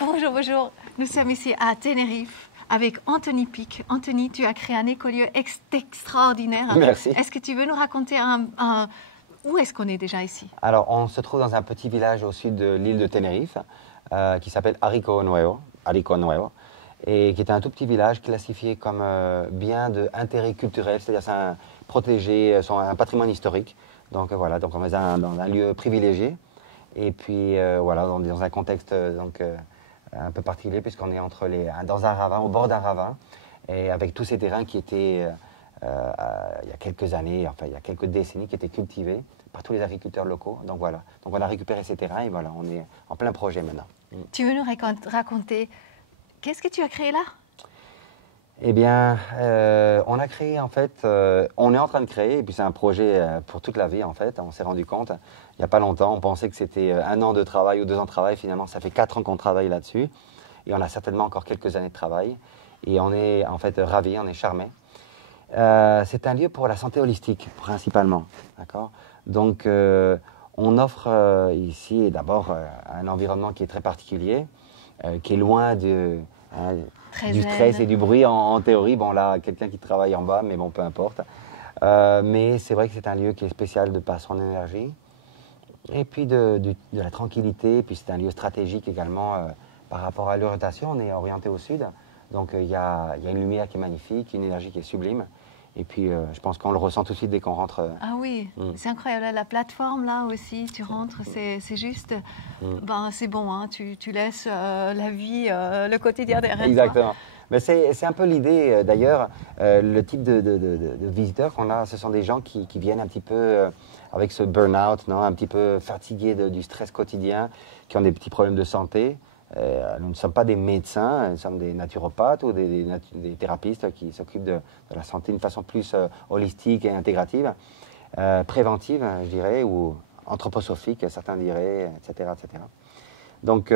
Bonjour, bonjour. Nous sommes ici à Tenerife avec Anthony Pic. Anthony, tu as créé un écolieu extraordinaire. Merci. Est-ce que tu veux nous raconter où est-ce qu'on est déjà ici? Alors, on se trouve dans un petit village au sud de l'île de Tenerife qui s'appelle Arico Nuevo, et qui est un tout petit village classifié comme bien d'intérêt culturel, c'est-à-dire c'est un protégé, un patrimoine historique. Donc voilà, donc on est dans un lieu privilégié. Et puis voilà, dans un contexte un peu particulier puisqu'on est dans un ravin, au bord d'un ravin, et avec tous ces terrains qui étaient il y a quelques années, enfin il y a quelques décennies, qui étaient cultivés par tous les agriculteurs locaux. Donc voilà, donc on a récupéré ces terrains et voilà, on est en plein projet maintenant. Tu veux nous raconter, qu'est-ce que tu as créé là? Eh bien, on a créé en fait, on est en train de créer, et puis c'est un projet pour toute la vie en fait. On s'est rendu compte, il n'y a pas longtemps, on pensait que c'était 1 an de travail ou 2 ans de travail. Finalement, ça fait 4 ans qu'on travaille là-dessus, et on a certainement encore quelques années de travail. Et on est en fait ravis, on est charmés. C'est un lieu pour la santé holistique, principalement. D'accord ? Donc, on offre ici d'abord un environnement qui est très particulier, qui est loin du stress et du bruit en théorie. Bon, là, quelqu'un qui travaille en bas, mais bon, peu importe. Mais c'est vrai que c'est un lieu qui est spécial de par son énergie, et puis de la tranquillité. Et puis c'est un lieu stratégique également par rapport à l'orientation. On est orienté au sud, donc il y a une lumière qui est magnifique, une énergie qui est sublime. Et puis, je pense qu'on le ressent tout de suite dès qu'on rentre. Ah oui, c'est incroyable. La plateforme, là aussi, tu rentres, c'est juste... Ben, c'est bon, hein, tu laisses la vie, le quotidien derrière toi. Exactement. Mais c'est un peu l'idée, d'ailleurs. Le type de visiteurs qu'on a, ce sont des gens qui viennent un petit peu avec ce burn-out, un petit peu fatigués du stress quotidien, qui ont des petits problèmes de santé. Nous ne sommes pas des médecins, nous sommes des naturopathes ou des thérapistes qui s'occupent de la santé d'une façon plus holistique et intégrative, préventive, je dirais, ou anthroposophique, certains diraient, etc. etc. Donc,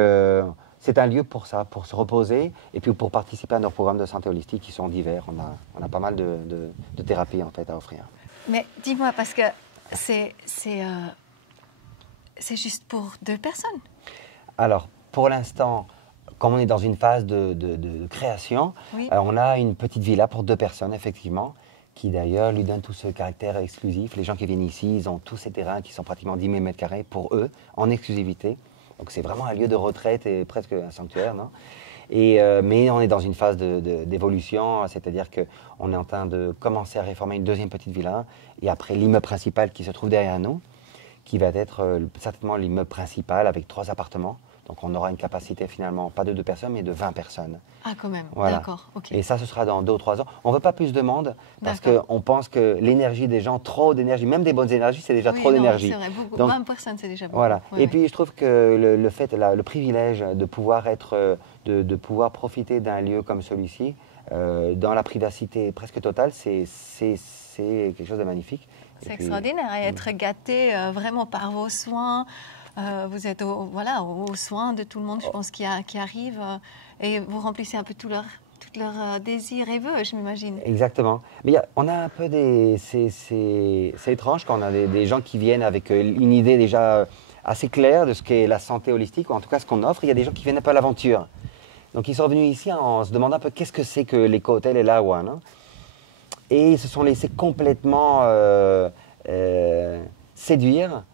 c'est un lieu pour ça, pour se reposer et puis pour participer à nos programmes de santé holistique qui sont divers. On a pas mal de thérapies en fait à offrir. Mais dis-moi, parce que c'est juste pour 2 personnes. Alors, pour l'instant, comme on est dans une phase de création, Oui. on a une petite villa pour 2 personnes, effectivement, qui d'ailleurs lui donne tout ce caractère exclusif. Les gens qui viennent ici, ils ont tous ces terrains qui sont pratiquement 10 000 m² pour eux, en exclusivité. Donc c'est vraiment un lieu de retraite et presque un sanctuaire, non ? Mais on est dans une phase d'évolution, c'est-à-dire qu'on est en train de commencer à réformer une 2e petite villa, et après l'immeuble principal qui se trouve derrière nous, qui va être certainement l'immeuble principal avec 3 appartements. Donc on aura une capacité finalement, pas de 2 personnes, mais de 20 personnes. Ah, quand même, voilà. D'accord, ok. Et ça, ce sera dans 2 ou 3 ans. On ne veut pas plus de monde, parce qu'on pense que l'énergie des gens, trop d'énergie, même des bonnes énergies, c'est déjà trop d'énergie. C'est vrai, beaucoup. Donc, 20 personnes, c'est déjà beaucoup. Voilà. Oui, et puis je trouve que le privilège de pouvoir de pouvoir profiter d'un lieu comme celui-ci, dans la privacité presque totale, c'est quelque chose de magnifique. C'est extraordinaire, et être gâté vraiment par vos soins. Vous êtes aux soins de tout le monde, je pense, qui arrive, et vous remplissez un peu tous leurs désirs et vœux, je m'imagine. Exactement. Mais on a un peu c'est étrange quand on a des gens qui viennent avec une idée déjà assez claire de ce qu'est la santé holistique, ou en tout cas ce qu'on offre. Il y a des gens qui viennent un peu à l'aventure. Donc ils sont venus ici en se demandant un peu qu'est-ce que c'est que l'éco-hôtel et l'Awan, hein. Et ils se sont laissés complètement séduire.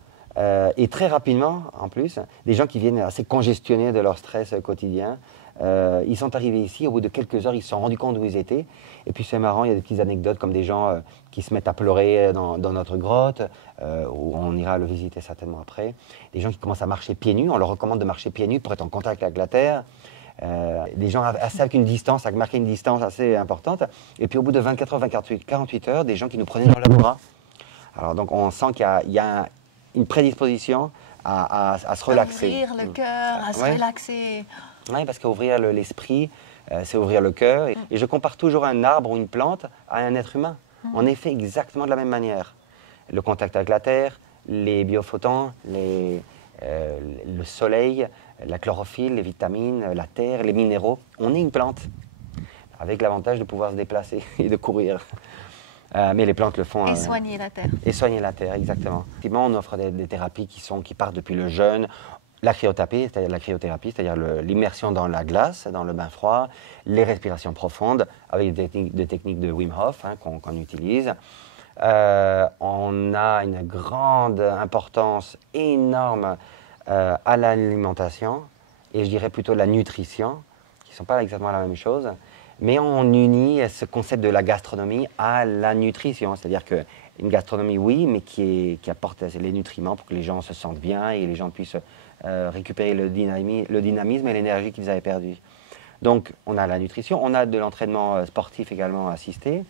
Et très rapidement, en plus, des gens qui viennent assez congestionnés de leur stress quotidien, ils sont arrivés ici, au bout de quelques heures, ils se sont rendus compte d'où ils étaient. Et puis c'est marrant, il y a des petites anecdotes comme des gens qui se mettent à pleurer dans notre grotte, où on ira le visiter certainement après. Des gens qui commencent à marcher pieds nus, on leur recommande de marcher pieds nus pour être en contact avec la terre. Des gens avec une distance, avec marquer une distance assez importante. Et puis au bout de 24 heures, 48 heures, des gens qui nous prenaient dans leurs bras. Alors donc on sent qu'il y a une prédisposition à se relaxer. À ouvrir le cœur, à se relaxer. Oui, parce qu'ouvrir l'esprit, c'est ouvrir le cœur. Et je compare toujours un arbre ou une plante à un être humain. On est fait exactement de la même manière. Le contact avec la terre, les biophotons, le soleil, la chlorophylle, les vitamines, la terre, les minéraux. On est une plante, avec l'avantage de pouvoir se déplacer et de courir. Mais les plantes le font. Et soigner la terre. Et soigner la terre, exactement. Effectivement, on offre des thérapies qui partent depuis le jeûne. la cryothérapie, c'est-à-dire l'immersion dans la glace, dans le bain froid, les respirations profondes, avec des techniques de Wim Hof qu'on utilise. On a une grande importance énorme à l'alimentation, et je dirais plutôt la nutrition, qui ne sont pas exactement la même chose, mais on unit ce concept de la gastronomie à la nutrition, c'est-à-dire qu'une gastronomie, oui, mais qui apporte les nutriments pour que les gens se sentent bien et les gens puissent récupérer le dynamisme et l'énergie qu'ils avaient perdu. Donc, on a la nutrition, on a de l'entraînement sportif également assisté.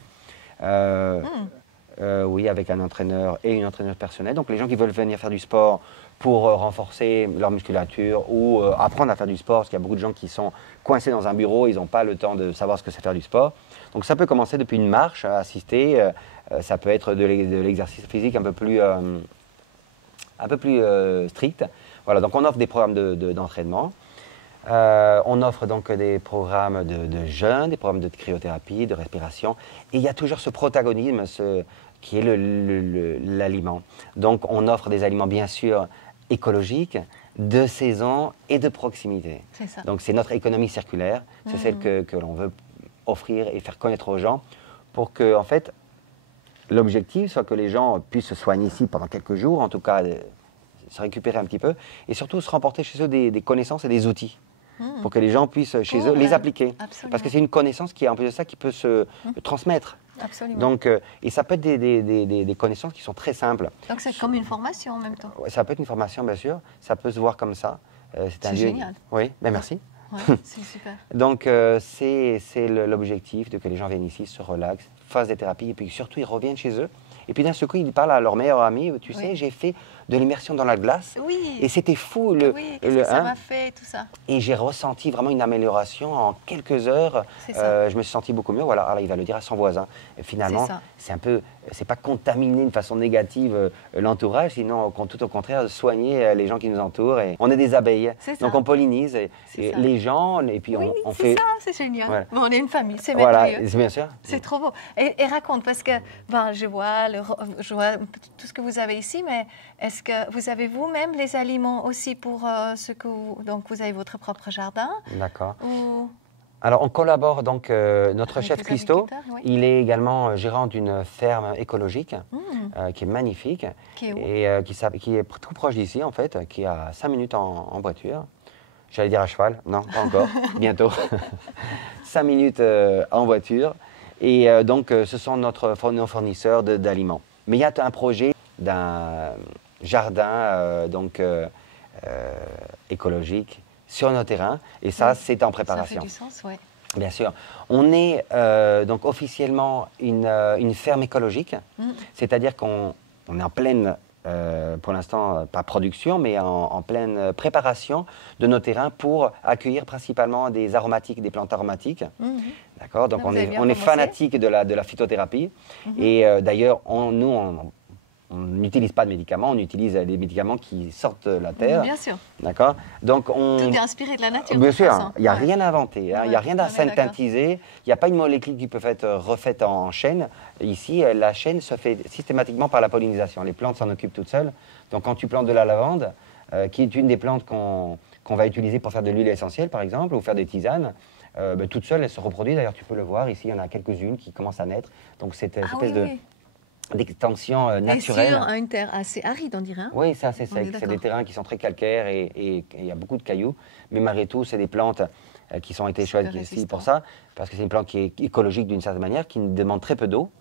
Oui, avec un entraîneur et une entraîneuse personnelle. Donc les gens qui veulent venir faire du sport pour renforcer leur musculature ou apprendre à faire du sport, parce qu'il y a beaucoup de gens qui sont coincés dans un bureau, ils n'ont pas le temps de savoir ce que c'est faire du sport. Donc ça peut commencer depuis une marche assistée, ça peut être de l'exercice physique un peu plus strict. Voilà, donc on offre des programmes d'entraînement. On offre donc des programmes de jeûne, des programmes de cryothérapie, de respiration. Et il y a toujours ce protagonisme qui est l'aliment. Donc on offre des aliments bien sûr écologiques, de saison et de proximité. C'est ça. Donc c'est notre économie circulaire, c'est celle que l'on veut offrir et faire connaître aux gens pour que, en fait, l'objectif soit que les gens puissent se soigner ici pendant quelques jours, en tout cas se récupérer un petit peu, et surtout se remporter chez eux des connaissances et des outils, pour que les gens puissent chez eux les appliquer. Absolument. Parce que c'est une connaissance qui est en plus de ça qui peut se transmettre. Absolument. Donc, et ça peut être des connaissances qui sont très simples. Donc c'est comme une formation en même temps. Ouais, ça peut être une formation, bien sûr, ça peut se voir comme ça. C'est génial. Oui, ben merci. Ouais, c'est super. Donc, c'est l'objectif de que les gens viennent ici, se relaxent, fassent des thérapies, et puis surtout, ils reviennent chez eux. Et puis d'un seul coup, ils parlent à leur meilleur ami, tu sais, j'ai fait de l'immersion dans la glace. Oui. Et c'était fou. Oui, qu'est-ce que ça m'a fait, tout ça. Et j'ai ressenti vraiment une amélioration en quelques heures. C'est ça. Je me suis senti beaucoup mieux. Voilà, alors il va le dire à son voisin. Et finalement, c'est un peu, c'est pas contaminer de façon négative l'entourage, sinon tout au contraire, soigner les gens qui nous entourent. Et on est des abeilles, donc on pollinise et les gens, et puis oui, on fait. C'est ça, c'est génial. Voilà. Bon, on est une famille, c'est voilà, merveilleux. c'est bien sûr. C'est trop beau. Et raconte, parce que ben, je vois tout ce que vous avez ici, mais est-ce que vous avez vous-même les aliments aussi pour ce que donc vous avez votre propre jardin? D'accord. Ou... Alors, on collabore donc, notre Avec chef les Christo, agriculteurs, oui. il est également gérant d'une ferme écologique qui est magnifique Qui est où? et qui est tout proche d'ici en fait, qui est à 5 minutes en voiture. J'allais dire à cheval, non, pas encore, bientôt. 5 minutes en voiture et donc ce sont nos fournisseurs d'aliments. Mais il y a un projet d'un jardin écologique sur nos terrains, et ça, c'est en préparation. Ça fait du sens, oui. Bien sûr. On est donc officiellement une ferme écologique, c'est-à-dire qu'on est en pleine, pour l'instant, pas production, mais en pleine préparation de nos terrains pour accueillir principalement des aromatiques, des plantes aromatiques. D'accord. Donc on est fanatique de la phytothérapie, et d'ailleurs, on n'utilise pas de médicaments, on utilise des médicaments qui sortent de la terre. Bien sûr. D'accord. Donc tout est inspiré de la nature. Bien sûr, il n'y a ouais. rien à inventer, il n'y a rien à synthétiser, il n'y a pas une molécule qui peut être refaite en chaîne. Ici, la chaîne se fait systématiquement par la pollinisation. Les plantes s'en occupent toutes seules. Donc quand tu plantes de la lavande, qui est une des plantes qu'on va utiliser pour faire de l'huile essentielle, par exemple, ou faire des tisanes, toute seule, elle se reproduit. D'ailleurs, tu peux le voir, ici, il y en a quelques-unes qui commencent à naître. Donc cette espèce d'extension naturelle. Et sur une terre assez aride, on dirait. Hein? Oui, c'est assez sec. C'est des terrains qui sont très calcaires et il y a beaucoup de cailloux. Mais malgré tout, c'est des plantes qui ont été choisies ici pour ça, parce que c'est une plante qui est écologique d'une certaine manière, qui demande très peu d'eau.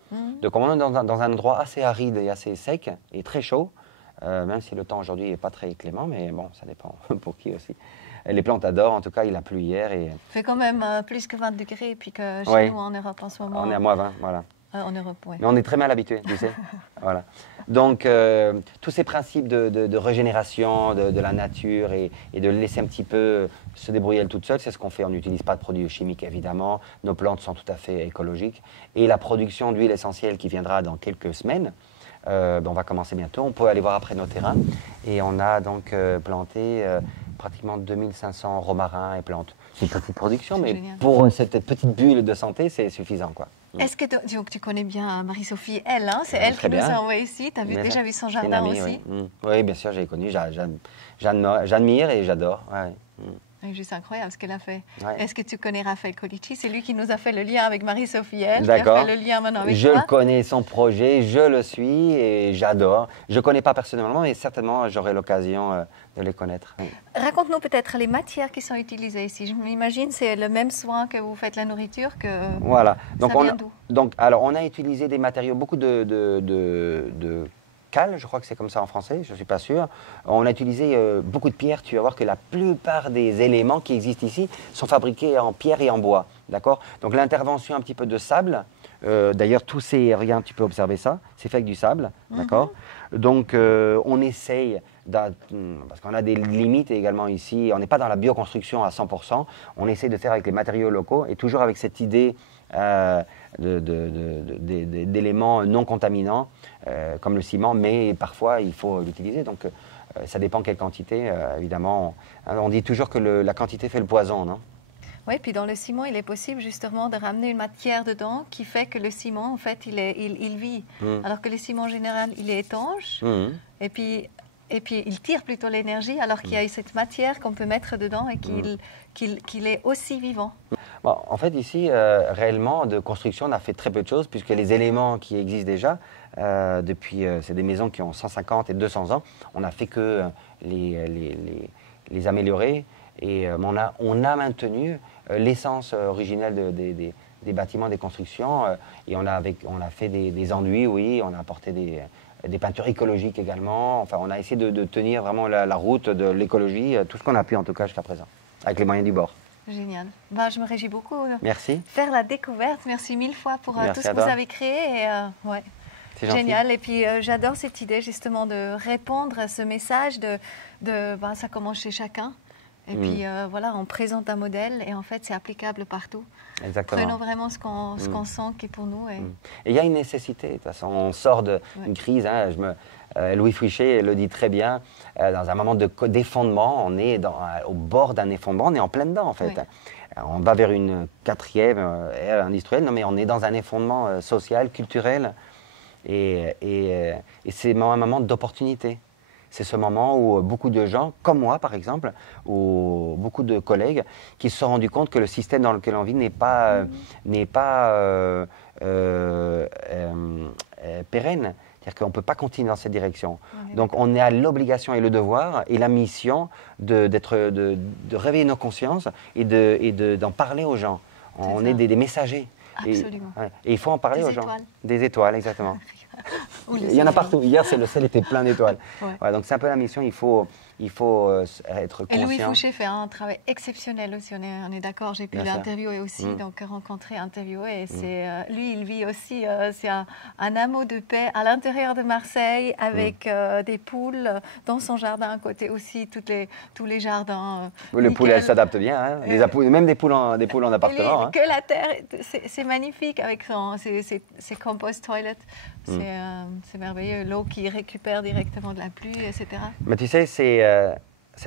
Donc on est dans un endroit assez aride et assez sec et très chaud, même si le temps aujourd'hui n'est pas très clément, mais bon, ça dépend pour qui aussi. Les plantes adorent, en tout cas, il a plu hier. Il fait quand même plus que 20 degrés, puis que chez nous en Europe en ce moment. On est à moins 20, voilà. En Europe, oui. Mais on est très mal habitué, tu sais. Voilà. Donc, tous ces principes de régénération de la nature et de laisser un petit peu se débrouiller elle toute seule, c'est ce qu'on fait. On n'utilise pas de produits chimiques, évidemment. Nos plantes sont tout à fait écologiques. Et la production d'huile essentielle qui viendra dans quelques semaines, on va commencer bientôt. On peut aller voir après nos terrains. Et on a donc planté pratiquement 2500 romarins et plantes. C'est une petite production, mais génial. pour cette petite bulle de santé, c'est suffisant, quoi. Est-ce que donc, tu connais bien Marie-Sophie, elle, hein, c'est elle Très qui nous bien. a envoyé ici. Tu as Mais déjà vu son c'est une jardin amie, aussi? oui. Oui, bien sûr, j'ai connu. J'admire et j'adore. Ouais. C'est juste incroyable ce qu'elle a fait. Ouais. Est-ce que tu connais Raphaël Colici? C'est lui qui nous a fait le lien avec Marie-Sophie, elle, qui a D'accord. fait le lien maintenant avec Je toi. le connais, son projet, je le suis et j'adore. Je ne connais pas personnellement, mais certainement j'aurai l'occasion de les connaître. Oui. Raconte-nous peut-être les matières qui sont utilisées ici. Je m'imagine c'est le même soin que vous faites la nourriture que Voilà. Donc, ça vient d'où? alors, on a utilisé des matériaux, beaucoup de cale, je crois que c'est comme ça en français, je ne suis pas sûr. On a utilisé beaucoup de pierres. Tu vas voir que la plupart des éléments qui existent ici sont fabriqués en pierre et en bois. D'accord? Donc l'intervention un petit peu de sable. D'ailleurs, tous ces, regarde, tu peux observer ça, c'est fait avec du sable. D'accord? Donc on essaye, parce qu'on a des limites également ici, on n'est pas dans la bioconstruction à 100%, on essaye de faire avec les matériaux locaux et toujours avec cette idée d'éléments non contaminants comme le ciment, mais parfois il faut l'utiliser. Donc ça dépend quelle quantité, évidemment. On dit toujours que la quantité fait le poison, non? Oui, puis dans le ciment, il est possible justement de ramener une matière dedans qui fait que le ciment, en fait, il vit. Alors que le ciment, en général, il est étanche et puis il tire plutôt l'énergie, alors qu'il y a cette matière qu'on peut mettre dedans et qu'il est aussi vivant. Bon, en fait, ici, réellement, de construction, on a fait très peu de choses, puisque les éléments qui existent déjà, depuis, c'est des maisons qui ont 150 et 200 ans, on n'a fait que les améliorer, et on a maintenu l'essence originelle des bâtiments, des constructions, et on a fait des enduits, oui, on a apporté des peintures écologiques également, enfin, on a essayé de tenir vraiment la route de l'écologie, tout ce qu'on a pu en tout cas jusqu'à présent, avec les moyens du bord. Génial. Ben, je me réjouis beaucoup de Merci. faire la découverte. Merci mille fois pour tout ce que vous avez créé. Et, ouais. C'est gentil. Génial. Et puis, j'adore cette idée justement de répondre à ce message ben, ça commence chez chacun. Et puis, voilà, on présente un modèle et en fait, c'est applicable partout. Exactement. Prenons vraiment ce qu'on sent qui est pour nous. Et il y a une nécessité. De toute façon, on sort d'une crise. Hein, Louis Fouché le dit très bien. Dans un moment d'effondrement, on est au bord d'un effondrement, on est en plein dedans en fait. Oui. On va vers une quatrième ère industrielle, non, mais on est dans un effondrement social, culturel. Et c'est un moment d'opportunité. C'est ce moment où beaucoup de gens, comme moi par exemple, ou beaucoup de collègues, qui se sont rendus compte que le système dans lequel on vit n'est pas pérenne. C'est-à-dire qu'on ne peut pas continuer dans cette direction. Donc on a l'obligation et le devoir et la mission de réveiller nos consciences et d'en parler aux gens. On est des messagers. Absolument. Et il faut en parler aux gens. Des étoiles, exactement. Il y en a partout. Hier, le ciel était plein d'étoiles. Ouais, donc c'est un peu la mission. Il faut être conscient. Et Louis Fouché fait un travail exceptionnel aussi. On est d'accord. J'ai pu l'interviewer aussi, donc rencontrer, interviewer. Et lui, il vit aussi. C'est un hameau de paix à l'intérieur de Marseille avec des poules dans son jardin à côté aussi. Tous les jardins. Les poules, elles s'adaptent bien. Hein. Même des poules en appartement. Que la terre, c'est magnifique avec ses compost toilets. C'est merveilleux, l'eau qui récupère directement de la pluie, etc. Mais tu sais, c'est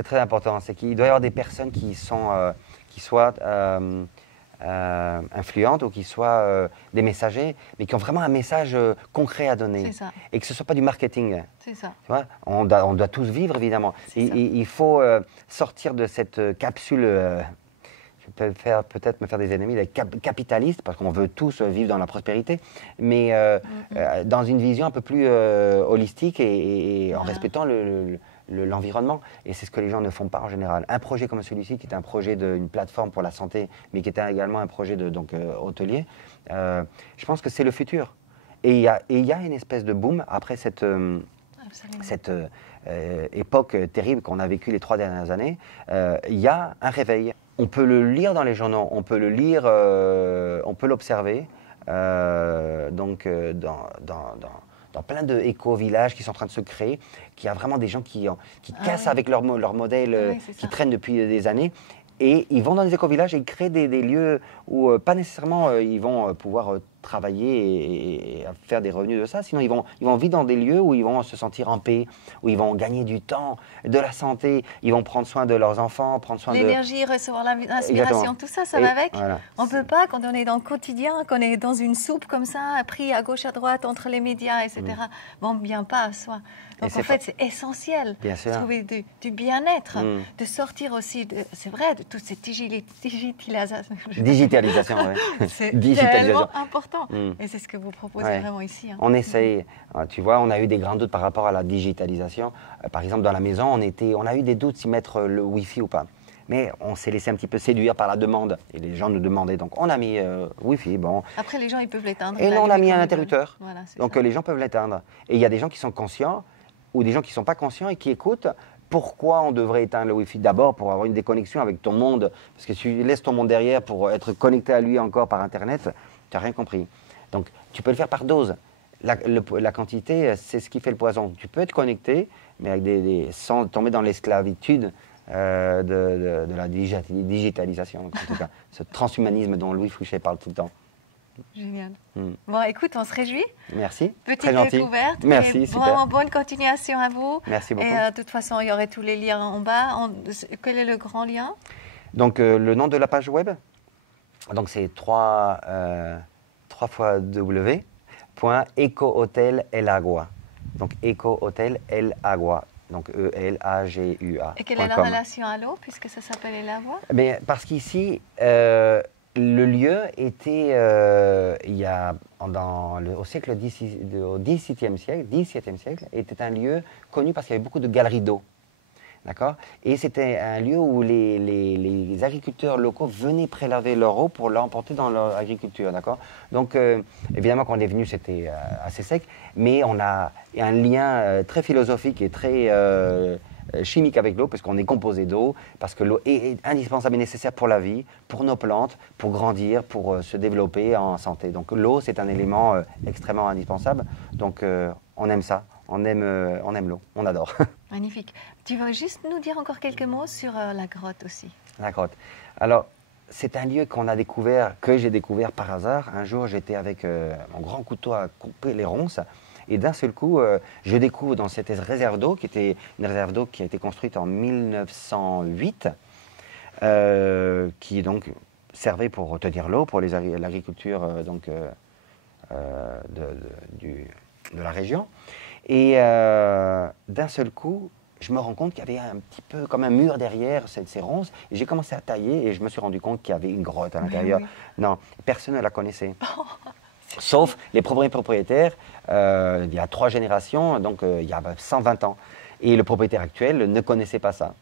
très important. C'est qu'il doit y avoir des personnes qui soient influentes ou qui soient des messagers, mais qui ont vraiment un message concret à donner. C'est ça. Et que ce ne soit pas du marketing. C'est ça. Tu vois, on doit tous vivre, évidemment. Il faut sortir de cette capsule... je peux peut-être me faire des ennemis des capitalistes, parce qu'on veut tous vivre dans la prospérité, mais dans une vision un peu plus holistique et en respectant l'environnement. Et c'est ce que les gens ne font pas en général. Un projet comme celui-ci, qui est un projet d'une plateforme pour la santé, mais qui est également un projet hôtelier, je pense que c'est le futur. Et il y a une espèce de boom après cette époque terrible qu'on a vécue les 3 dernières années. Il y a un réveil. On peut le lire dans les journaux, on peut le lire, on peut l'observer dans plein d'éco-villages qui sont en train de se créer, qu'il y a vraiment des gens qui cassent avec leur modèle qui traînent depuis des années. Et ils vont dans des éco-villages et ils créent des lieux où, pas nécessairement, ils vont pouvoir travailler et à faire des revenus de ça. Sinon, ils vont vivre dans des lieux où ils vont se sentir en paix, où ils vont gagner du temps, de la santé, ils vont prendre soin de leurs enfants, prendre soin de... L'énergie, recevoir l'inspiration, tout ça, ça Et va avec. voilà. On ne peut pas, quand on est dans le quotidien, qu'on est dans une soupe comme ça, pris à gauche, à droite, entre les médias, etc., on ne vient pas à soi. Donc en fait, c'est essentiel de trouver du bien-être, de sortir aussi, c'est vrai, de toute cette digitalisation. Digitalisation, oui. C'est tellement important. Et c'est ce que vous proposez vraiment ici. Hein. On essaye. Tu vois, on a eu des grands doutes par rapport à la digitalisation. Par exemple, dans la maison, on a eu des doutes s'y mettre le Wi-Fi ou pas. Mais on s'est laissé un petit peu séduire par la demande. Et les gens nous demandaient. Donc, on a mis Wi-Fi. Bon. Après, les gens, ils peuvent l'éteindre. Et là, on a mis un interrupteur. Voilà, donc, les gens peuvent l'éteindre. Et il y a des gens qui sont conscients ou des gens qui ne sont pas conscients et qui écoutent. Pourquoi on devrait éteindre le Wi-Fi? D'abord, pour avoir une déconnexion avec ton monde. Parce que si tu laisses ton monde derrière pour être connecté à lui encore par Internet, tu n'as rien compris. Donc, tu peux le faire par dose. La quantité, c'est ce qui fait le poison. Tu peux être connecté, mais avec sans tomber dans l'esclavitude de la digitalisation, en tout cas. Ce transhumanisme dont Louis Fouché parle tout le temps. Génial. Bon, écoute, on se réjouit. Merci. Petite découverte. Merci, super. Vraiment bonne continuation à vous. Merci beaucoup. Et de toute façon, il y aurait tous les liens en bas. Quel est le grand lien? Donc, le nom de la page web, donc c'est 3 fois w.ecohotel El Agua. Donc, Eco Hotel El Agua. Donc, E-L-A-G-U-A. Et quelle est la relation à l'eau, puisque ça s'appelle El Agua? Parce qu'ici, le lieu était, au siècle au XVIIe siècle, était un lieu connu parce qu'il y avait beaucoup de galeries d'eau. D'accord? Et c'était un lieu où les agriculteurs locaux venaient prélever leur eau pour l'emporter dans leur agriculture. D'accord? Donc, évidemment, quand on est venu, c'était assez sec, mais on a un lien très philosophique et très chimique avec l'eau, parce qu'on est composé d'eau, parce que l'eau est indispensable et nécessaire pour la vie, pour nos plantes, pour grandir, pour se développer en santé. Donc, l'eau, c'est un élément extrêmement indispensable. Donc, on aime ça. On aime l'eau, on adore. Magnifique. Tu veux juste nous dire encore quelques mots sur la grotte aussi? La grotte. Alors, c'est un lieu que j'ai découvert par hasard. Un jour, j'étais avec mon grand couteau à couper les ronces. Et d'un seul coup, je découvre dans cette réserve d'eau, qui était une réserve d'eau qui a été construite en 1908, qui donc servait pour retenir l'eau pour l'agriculture de la région. Et d'un seul coup, je me rends compte qu'il y avait un petit peu comme un mur derrière ces ronces. Et j'ai commencé à tailler et je me suis rendu compte qu'il y avait une grotte à l'intérieur. Oui. Non, personne ne la connaissait. Sauf les premiers propriétaires, il y a 3 générations, donc il y a 120 ans. Et le propriétaire actuel ne connaissait pas ça.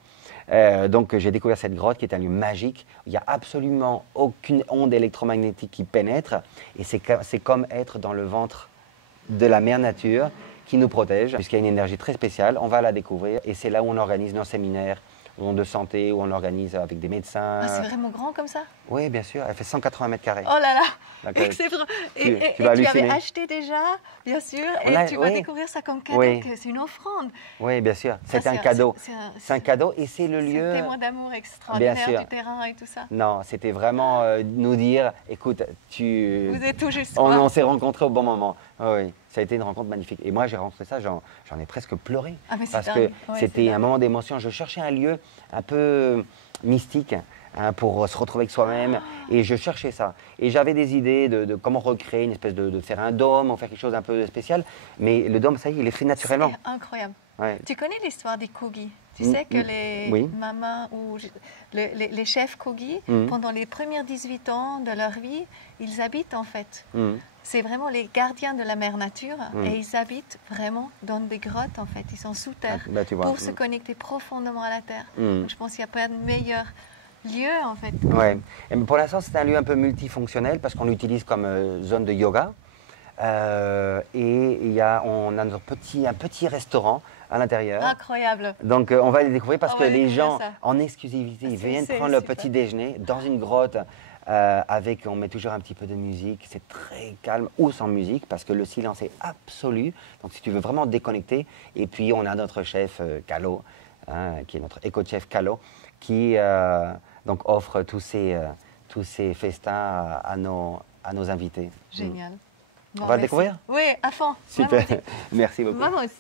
Donc j'ai découvert cette grotte qui est un lieu magique. Il n'y a absolument aucune onde électromagnétique qui pénètre. Et c'est comme être dans le ventre de la mère nature qui nous protège, puisqu'il y a une énergie très spéciale. On va la découvrir et c'est là où on organise nos séminaires de santé, où on organise avec des médecins. Ah, c'est vraiment grand comme ça? Oui, bien sûr. Elle fait 180 mètres carrés. Oh là là! C'est vrai. Et tu l'avais acheté déjà, bien sûr, et tu vas découvrir ça comme cadeau, que c'est une offrande. Oui, bien sûr. C'est un cadeau. C'est un cadeau et c'est le lieu... C'est un témoin d'amour extraordinaire du terrain et tout ça. Non, c'était vraiment nous dire, écoute, Vous êtes tout juste. On s'est rencontrés au bon moment. Oui, ça a été une rencontre magnifique. Et moi, j'ai rencontré ça, j'en ai presque pleuré. Ah, parce que c'était un moment d'émotion. Je cherchais un lieu un peu mystique, hein, pour se retrouver avec soi-même. Et je cherchais ça. Et j'avais des idées de comment recréer une espèce de faire un dôme, ou faire quelque chose d'un peu spécial. Mais le dôme, ça y est, il est fait naturellement. C'est incroyable. Ouais. Tu connais l'histoire des Kogi? Tu sais que les mamans ou les chefs Kogi, pendant les premiers 18 ans de leur vie, ils habitent en fait. C'est vraiment les gardiens de la mère nature et ils habitent vraiment dans des grottes en fait. Ils sont sous terre pour se connecter profondément à la terre. Donc, je pense qu'il n'y a pas de meilleur lieu en fait. Ouais. Et pour l'instant, c'est un lieu un peu multifonctionnel parce qu'on l'utilise comme zone de yoga. Et on a un petit restaurant à l'intérieur. Incroyable. Donc on va les découvrir parce que les gens, en exclusivité, ils viennent prendre leur petit déjeuner dans une grotte. On met toujours un petit peu de musique, c'est très calme, ou sans musique, parce que le silence est absolu. Donc si tu veux vraiment te déconnecter, et puis on a notre chef Calo, qui est notre éco-chef Calo, qui donc offre tous ces festins à à nos invités. Génial. Bon, On va le merci. découvrir? Oui, à fond. Super, Vamos. merci beaucoup. Vamos.